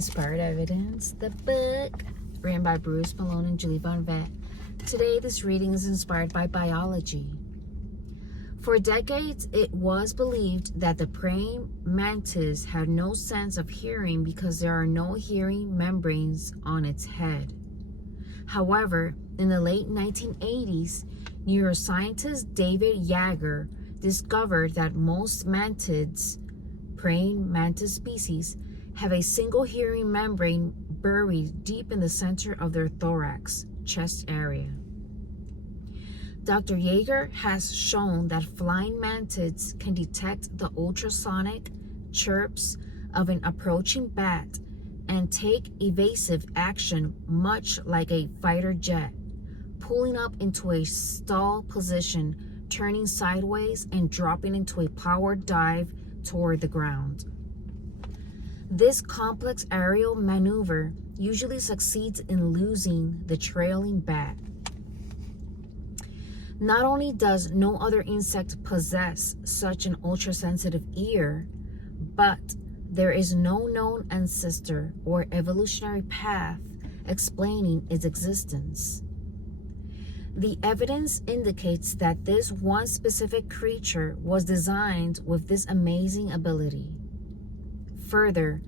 Inspired Evidence, the book, written by Bruce Malone and Julie Von Vett. Today, this reading is inspired by biology. For decades, it was believed that the praying mantis had no sense of hearing because there are no hearing membranes on its head. However, in the late 1980s, neuroscientist David Yager discovered that most mantids, praying mantis species, have a single hearing membrane buried deep in the center of their thorax, chest area. Dr. Yager has shown that flying mantids can detect the ultrasonic chirps of an approaching bat and take evasive action much like a fighter jet, pulling up into a stall position, turning sideways, and dropping into a powered dive toward the ground. This complex aerial maneuver usually succeeds in losing the trailing bat. Not only does no other insect possess such an ultrasensitive ear, but there is no known ancestor or evolutionary path explaining its existence. The evidence indicates that this one specific creature was designed with this amazing ability. Further,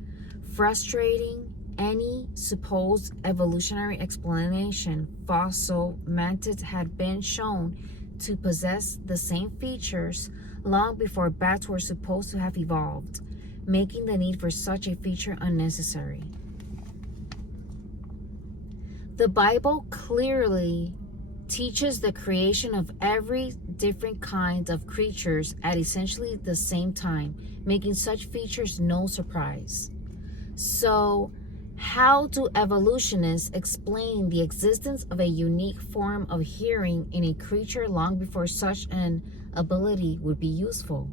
frustrating any supposed evolutionary explanation, fossil mantids had been shown to possess the same features long before bats were supposed to have evolved, making the need for such a feature unnecessary. The Bible clearly teaches the creation of every different kind of creatures at essentially the same time, making such features no surprise. So, how do evolutionists explain the existence of a unique form of hearing in a creature long before such an ability would be useful?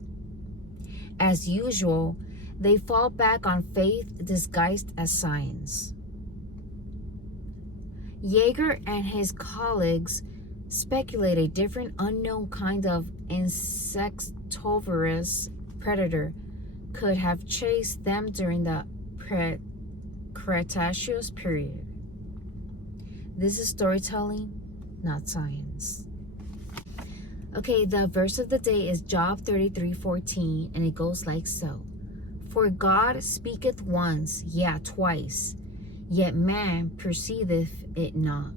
As usual, they fall back on faith disguised as science. Yager and his colleagues speculate a different unknown kind of insectivorous predator could have chased them during the Cretaceous period. This is storytelling, not science. Okay, the verse of the day is Job 33:14, and it goes like so. For God speaketh once, yea, twice, yet man perceiveth it not.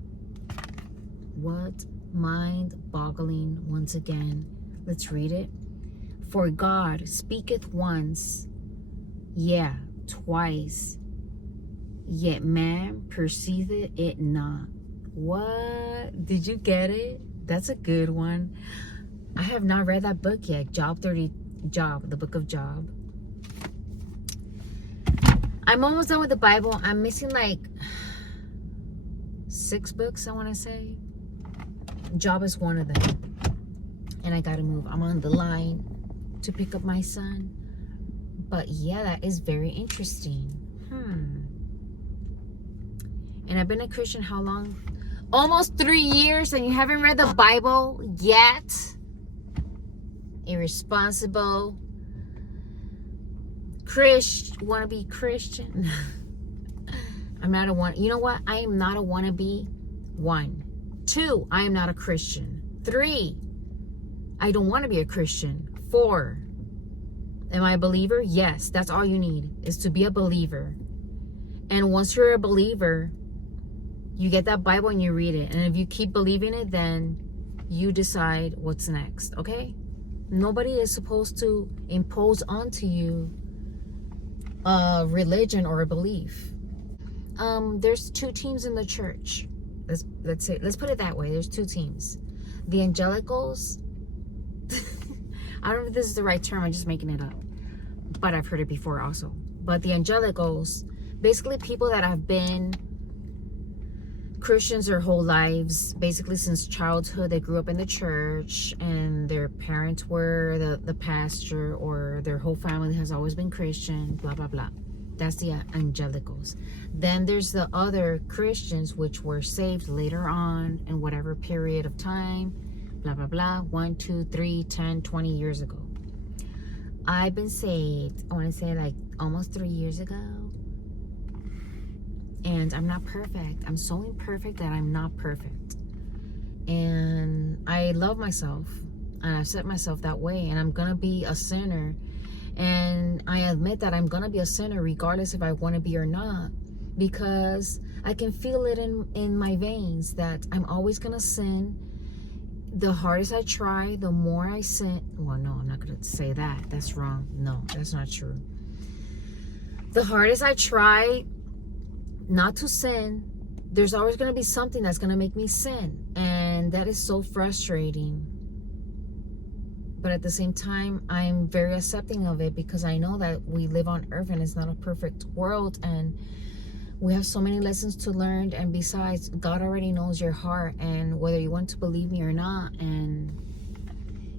What? Mind-boggling once again. Let's read it. For God speaketh once, yea, twice, yet man perceiveth it not. What? Did you get it? That's a good one. I have not read that book yet. Job, the book of Job. I'm almost done with the Bible. I'm missing like 6 books, I want to say. Job is one of them. And I gotta move. I'm on the line to pick up my son. But yeah, that is very interesting. And I've been a Christian how long? Almost 3 years, and you haven't read the Bible yet? Irresponsible. Wannabe Christian. I'm not a one. You know what? I am not a wannabe. 1. 2, I am not a Christian. 3, I don't want to be a Christian. 4, am I a believer? Yes, that's all you need, is to be a believer. And once you're a believer, you get that Bible and you read it. And if you keep believing it, then you decide what's next, okay? Nobody is supposed to impose onto you a religion or a belief. There's 2 teams in the church. Let's put it that way. There's 2 teams. The Angelicals. I don't know if this is the right term. I'm just making it up. But I've heard it before also. But the Angelicals, basically people that have been Christians their whole lives, basically since childhood. They grew up in the church and their parents were the pastor, or their whole family has always been Christian, blah, blah, blah. That's the Angelicals. Then there's the other Christians, which were saved later on in whatever period of time, blah, blah, blah, 1, 2, 3, 10, 20 years ago. I've been saved, I want to say like almost 3 years ago. And I'm not perfect. I'm so imperfect that I'm not perfect. And I love myself. And I've set myself that way. And I'm going to be a sinner. And I admit that I'm going to be a sinner regardless if I want to be or not. Because I can feel it in my veins that I'm always going to sin. The hardest I try, the more I sin. Well, no, I'm not going to say that. That's wrong. No, that's not true. The hardest I try not to sin, there's always going to be something that's going to make me sin. And that is so frustrating. But at the same time, I'm very accepting of it because I know that we live on earth and it's not a perfect world. And we have so many lessons to learn. And besides, God already knows your heart. And whether you want to believe me or not, and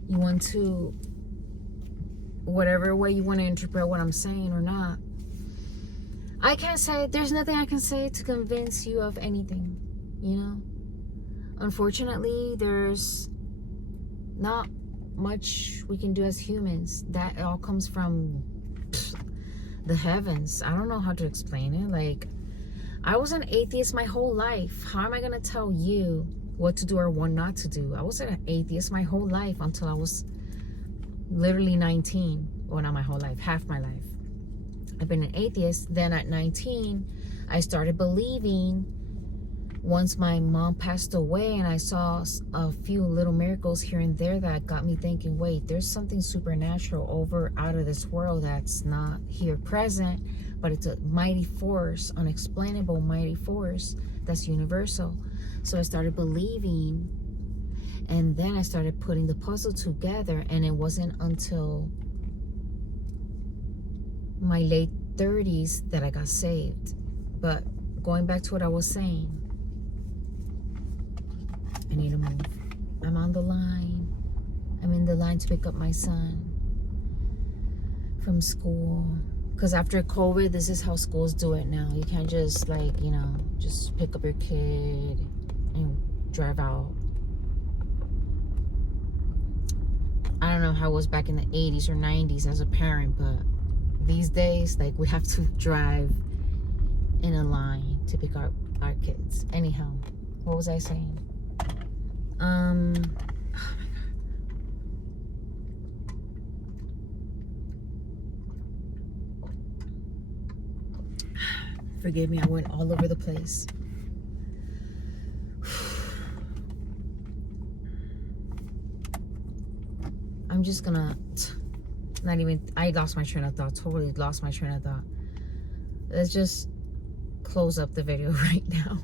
you want to, whatever way you want to interpret what I'm saying or not, I can't say, there's nothing I can say to convince you of anything, you know? Unfortunately, there's not much we can do as humans. That all comes from the heavens. I don't know how to explain it. Like, I was an atheist my whole life. How am I going to tell you what to do or what not to do? I was an atheist my whole life until I was literally 19. Well, not my whole life, half my life. I've been an atheist. Then at 19, I started believing. Once my mom passed away and I saw a few little miracles here and there that got me thinking, wait, there's something supernatural over out of this world that's not here present, but it's a mighty force, unexplainable mighty force that's universal. So I started believing, and then I started putting the puzzle together, and it wasn't until my late 30s that I got saved. But going back to what I was saying, I need to move. I'm on the line. I'm in the line to pick up my son from school. Because after COVID, this is how schools do it now. You can't just, like, you know, just pick up your kid and drive out. I don't know how it was back in the 80s or 90s as a parent, but these days, like, we have to drive in a line to pick up our kids. Anyhow, what was I saying? Oh my God. Forgive me, I went all over the place. I'm just gonna I lost my train of thought. Totally lost my train of thought. Let's just close up the video right now.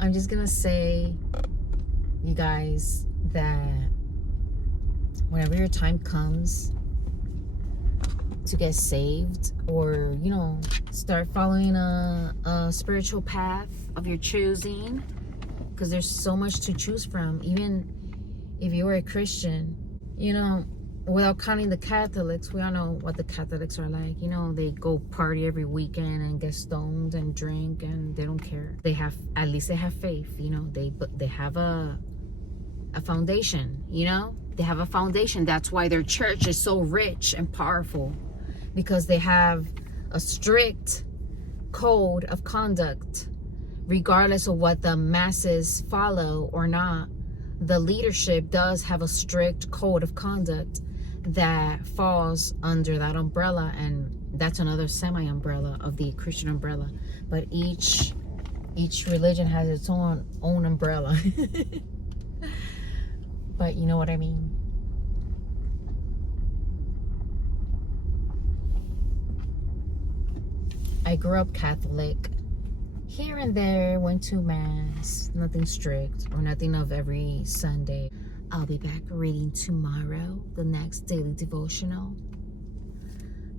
I'm just gonna say, you guys, that whenever your time comes to get saved, or, you know, start following a spiritual path of your choosing, because there's so much to choose from. Even if you're a Christian, you know, without counting the Catholics, we all know what the Catholics are like. You know, they go party every weekend and get stoned and drink, and they don't care. They have, at least they have faith, you know. They have a foundation, you know. They have a foundation. That's why their church is so rich and powerful, because they have a strict code of conduct, regardless of what the masses follow or not. The leadership does have a strict code of conduct that falls under that umbrella, and that's another semi-umbrella of the Christian umbrella. But each religion has its own umbrella. But you know what I mean. I grew up Catholic. Here and there, went to mass. Nothing strict, or nothing of every Sunday. I'll be back reading tomorrow, the next daily devotional.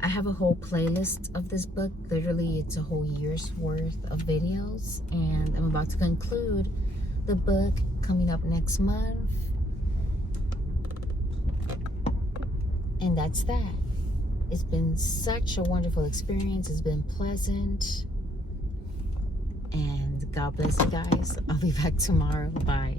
I have a whole playlist of this book. Literally, it's a whole year's worth of videos. And I'm about to conclude the book coming up next month. And that's that. It's been such a wonderful experience. It's been pleasant. And God bless you guys. I'll be back tomorrow. Bye.